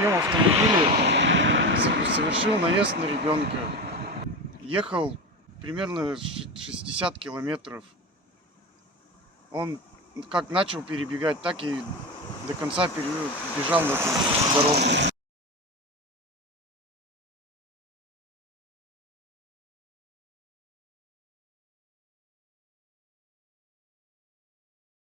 своем автомобиле совершил наезд на ребенка. Ехал примерно 60 километров. Он как начал перебегать, так и до конца бежал на эту дорогу.